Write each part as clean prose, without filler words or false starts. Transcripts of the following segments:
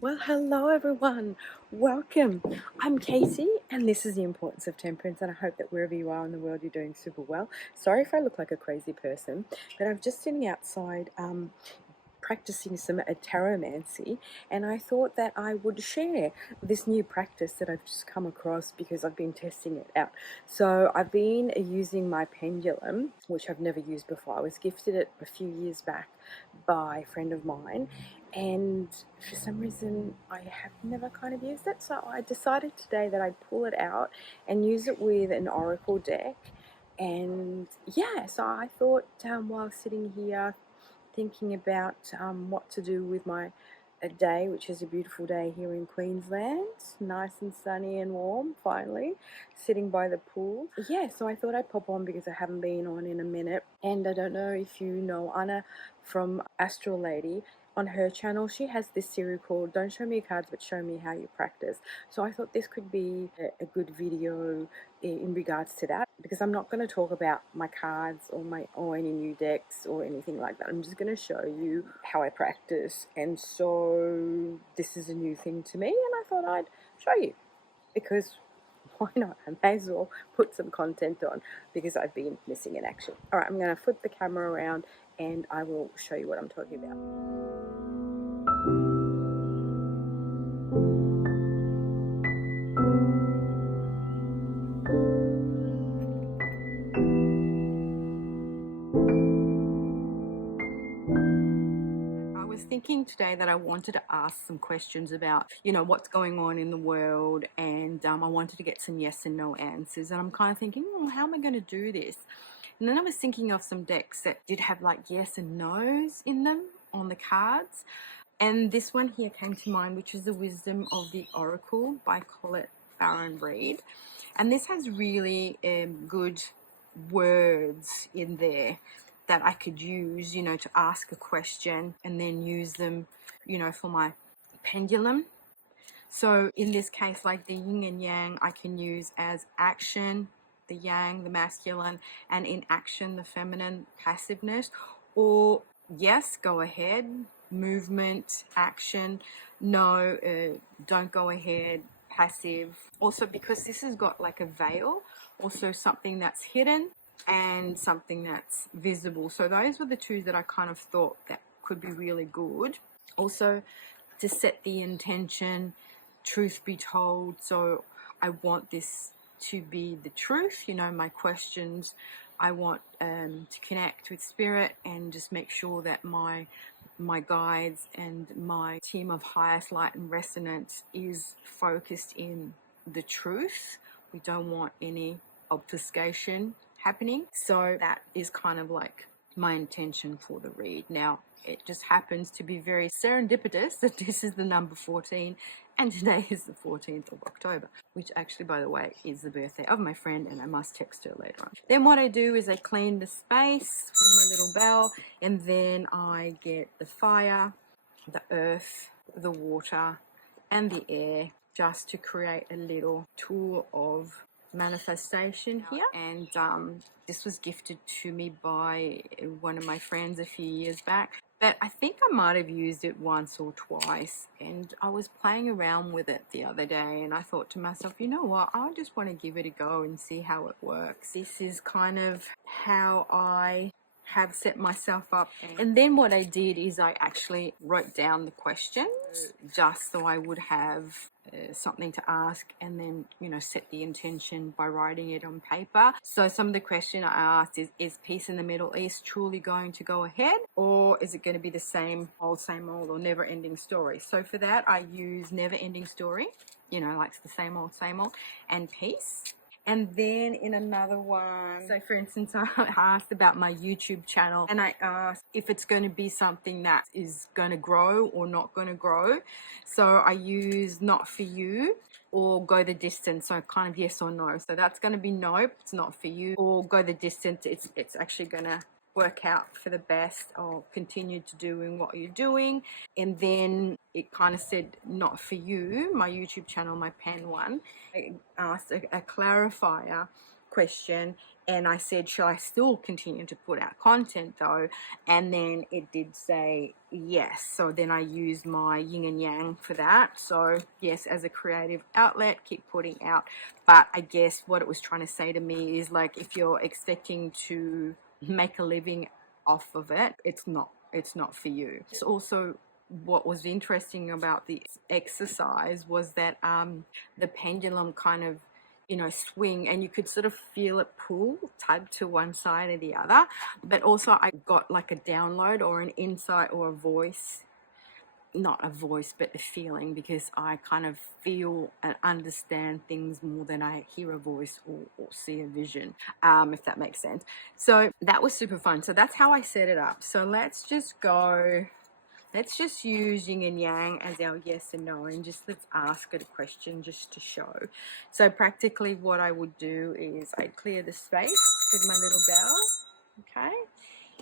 Well, hello everyone. Welcome. I'm Casey, and this is the importance of temperance. And I hope that wherever you are in the world, you're doing super well. Sorry if I look like a crazy person, but I'm just sitting outside practicing some taromancy, and I thought that I would share this new practice that I've just come across because I've been testing it out. So I've been using my pendulum, which I've never used before. I was gifted it a few years back by a friend of mine, and for some reason I have never kind of used it. So I decided today that I'd pull it out and use it with an oracle deck. And yeah, so I thought while sitting here thinking about what to do with my day, which is a beautiful day here in Queensland, nice and sunny and warm, finally, sitting by the pool. Yeah, so I thought I'd pop on because I haven't been on in a minute. And I don't know if you know Anna from Astral Lady. On her channel, she has this series called Don't Show Me Your Cards, but Show Me How You Practice. So I thought this could be a good video in regards to that, because I'm not going to talk about my cards or any new decks or anything like that. I'm just going to show you how I practice. And so this is a new thing to me, and I thought I'd show you, because why not? I may as well put some content on because I've been missing in action. All right, I'm going to flip the camera around and I will show you what I'm talking about. I was thinking today that I wanted to ask some questions about, what's going on in the world, and I wanted to get some yes and no answers. And I'm kind of thinking, how am I going to do this? And then I was thinking of some decks that did have like yes and no's in them on the cards. And this one here came to mind, which is the Wisdom of the Oracle by Colette Baron-Reid. And this has really good words in there that I could use, to ask a question and then use them, for my pendulum. So in this case, like the yin and yang, I can use as action, the yang, the masculine, and inaction, the feminine, passiveness. Or yes, go ahead, movement, action, no, don't go ahead, passive. Also, because this has got like a veil, also something that's hidden and something that's visible. So those were the two that I kind of thought that could be really good. Also, to set the intention, truth be told. So I want this to be the truth, my questions. I want to connect with spirit and just make sure that my guides and my team of highest light and resonance is focused in the truth. We don't want any obfuscation happening. So that is kind of like my intention for the read. Now, it just happens to be very serendipitous that this is the number 14 and today is the 14th of October, which actually, by the way, is the birthday of my friend, and I must text her later on. Then what I do is I clean the space with my little bell, and then I get the fire, the earth, the water, and the air, just to create a little tool of manifestation here. And this was gifted to me by one of my friends a few years back, but I think I might have used it once or twice, and I was playing around with it the other day, and I thought to myself, you know what, I just want to give it a go and see how it works. This is kind of how I have set myself up. And then what I did is I actually wrote down the questions just so I would have something to ask, and then set the intention by writing it on paper. So some of the question I asked is peace in the Middle East truly going to go ahead, or is it going to be the same old or never ending story? So for that I use never ending story, like the same old, and peace. And then in another one, so for instance, I asked about my YouTube channel, and I asked if it's going to be something that is going to grow or not going to grow. So I use not for you or go the distance, so kind of yes or no. So that's going to be nope, it's not for you, or go the distance, it's actually going to work out for the best, or continue to doing what you're doing. And then it kind of said not for you, my YouTube channel, my pen one. I asked a clarifier question, and I said, shall I still continue to put out content though? And then it did say yes. So then I used my yin and yang for that. So yes, as a creative outlet, keep putting out. But I guess what it was trying to say to me is, like, if you're expecting to make a living off of it, it's not for you. It's also, what was interesting about the exercise was that the pendulum kind of, you know, swing, and you could sort of feel it pull, tug to one side or the other. But also I got like a download or an insight or a voice, not a voice, but a feeling, because I kind of feel and understand things more than I hear a voice or see a vision, if that makes sense. So that was super fun. So that's how I set it up. So let's just use yin and yang as our yes and no, and just let's ask it a question just to show. So practically what I would do is I'd clear the space with my little bell, okay?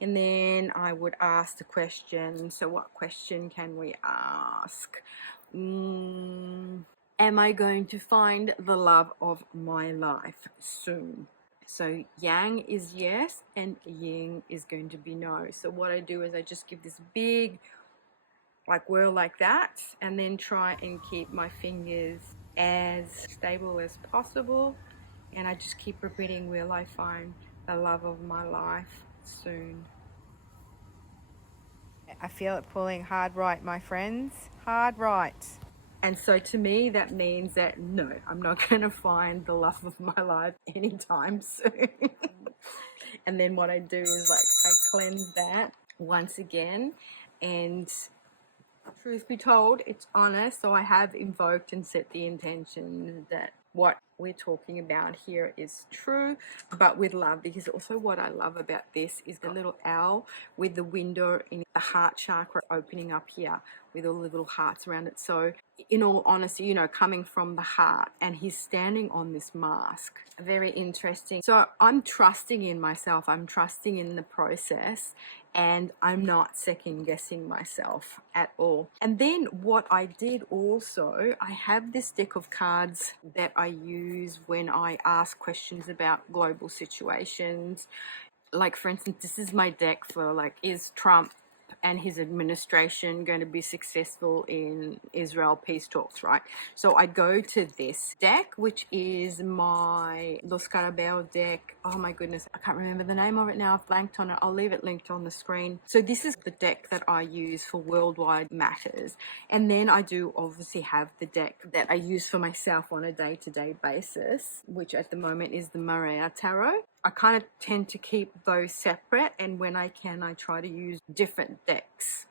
And then I would ask the question. So what question can we ask? Am I going to find the love of my life soon? So yang is yes and yin is going to be no. So what I do is I just give this big like whirl like that, and then try and keep my fingers as stable as possible. And I just keep repeating, will I find the love of my life soon? I feel it pulling hard right, my friends, hard right. And so to me, that means that no, I'm not going to find the love of my life anytime soon. And then what I do is, like, I cleanse that once again, and truth be told, it's honest. So I have invoked and set the intention that what we're talking about here is true, but with love. Because also what I love about this is the little owl with the window in the heart chakra opening up here with all the little hearts around it. So in all honesty, you know, coming from the heart, and he's standing on this mask. Very interesting. So I'm trusting in myself, I'm trusting in the process, and I'm not second guessing myself at all. And then what I did also, I have this deck of cards that I use when I ask questions about global situations. Like, for instance, this is my deck for, like, is Trump and his administration going to be successful in Israel peace talks, right? So I go to this deck, which is my Scarabeo deck. Oh my goodness, I can't remember the name of it now. I've blanked on it. I'll leave it linked on the screen. So this is the deck that I use for worldwide matters. And then I do obviously have the deck that I use for myself on a day-to-day basis, which at the moment is the Marea Tarot. I kind of tend to keep those separate, and when I can, I try to use different decks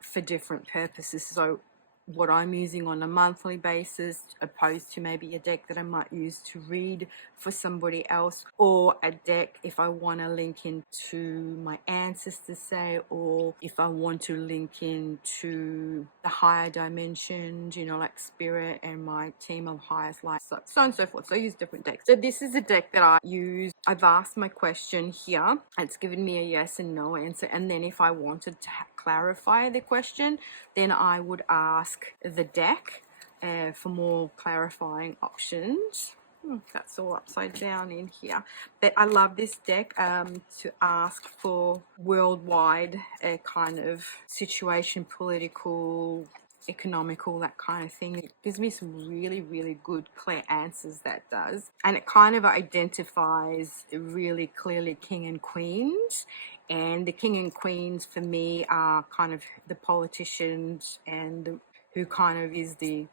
for different purposes. So what I'm using on a monthly basis, opposed to maybe a deck that I might use to read for somebody else, or a deck if I want to link into my ancestors, say, or if I want to link into the higher dimensions, you know, like spirit and my team of highest light, so on and so forth. So I use different decks. So this is a deck that I use. I've asked my question here. It's given me a yes and no answer. And then if I wanted to clarify the question, then I would ask the deck for more clarifying options. That's all upside down in here. But I love this deck to ask for worldwide kind of situation, political, economical, that kind of thing. It gives me some really, really good, clear answers, that does. And it kind of identifies really clearly king and queens. And the king and queens for me are kind of the politicians, and who kind of is the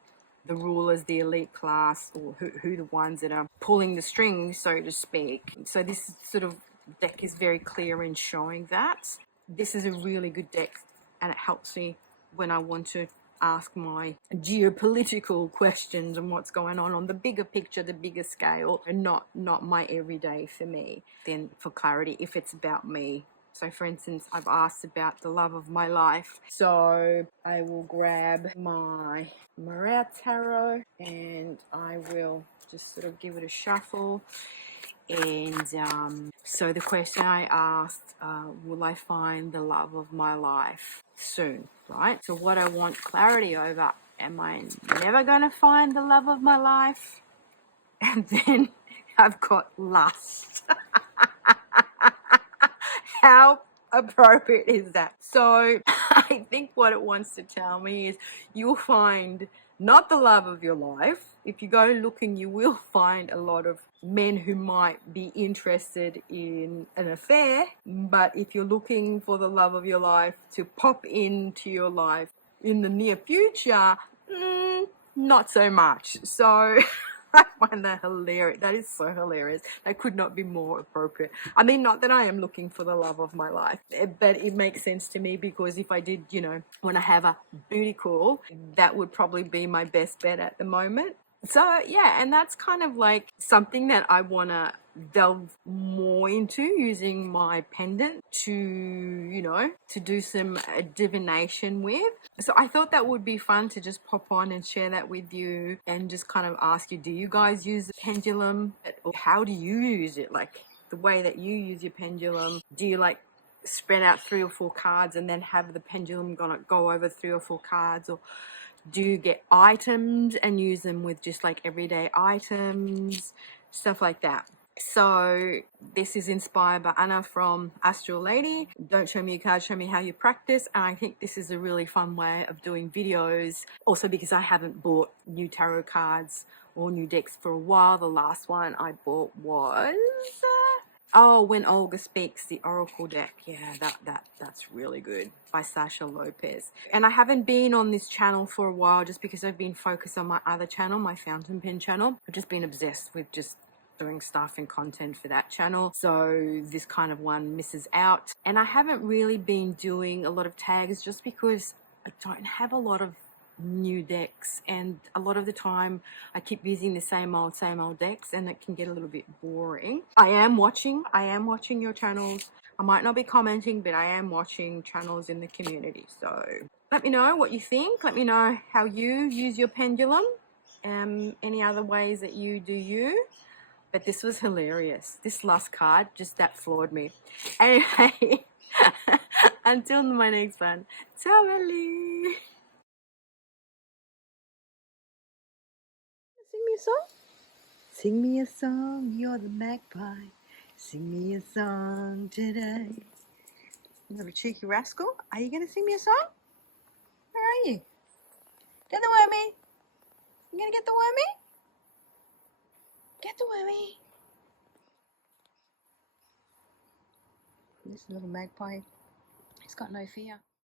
rulers, the elite class, or who the ones that are pulling the strings, so to speak. So this sort of deck is very clear in showing that. This is a really good deck, and it helps me when I want to ask my geopolitical questions and what's going on the bigger picture, the bigger scale, and not my everyday for me. Then for clarity, if it's about me. So for instance, I've asked about the love of my life. So I will grab my Marea Taro and I will just sort of give it a shuffle. And so the question I asked, will I find the love of my life soon, right? So what I want clarity over, am I never going to find the love of my life? And then I've got lust. How appropriate is that? So I think what it wants to tell me is you'll find not the love of your life. If you go looking, you will find a lot of men who might be interested in an affair. But if you're looking for the love of your life to pop into your life in the near future, not so much. So I find that hilarious. That is so hilarious. That could not be more appropriate. I mean, not that I am looking for the love of my life, but it makes sense to me because if I did, you know, want to have a booty call, that would probably be my best bet at the moment. So yeah, and that's kind of like something that I want to delve more into, using my pendant to, you know, to do some divination with. So I thought that would be fun to just pop on and share that with you and just kind of ask you, do you guys use the pendulum? Or how do you use it? Like the way that you use your pendulum, do you like spread out 3 or 4 cards and then have the pendulum go over 3 or 4 cards? Or do you get items and use them with just like everyday items, stuff like that? So this is inspired by Anna from Astral Lady. Don't show me your cards, show me how you practice. And I think this is a really fun way of doing videos. Also because I haven't bought new tarot cards or new decks for a while. The last one I bought was When Olga Speaks, the Oracle deck. Yeah, that's really good, by Sasha Lopez. And I haven't been on this channel for a while just because I've been focused on my other channel, my fountain pen channel. I've just been obsessed with just doing stuff and content for that channel. So this kind of one misses out. And I haven't really been doing a lot of tags just because I don't have a lot of new decks, and a lot of the time I keep using the same old decks and it can get a little bit boring. I am watching your channels. I might not be commenting, but I am watching channels in the community. So let me know what you think. Let me know how you use your pendulum, any other ways that you do you. But this was hilarious. This last card, just that floored me. Anyway, until my next one, Taro. Sing me a song? Sing me a song, you're the magpie. Sing me a song today. You little cheeky rascal. Are you going to sing me a song? Where are you? Get the wormy. You going to get the wormy? Get the wormy. This little magpie, he's got no fear.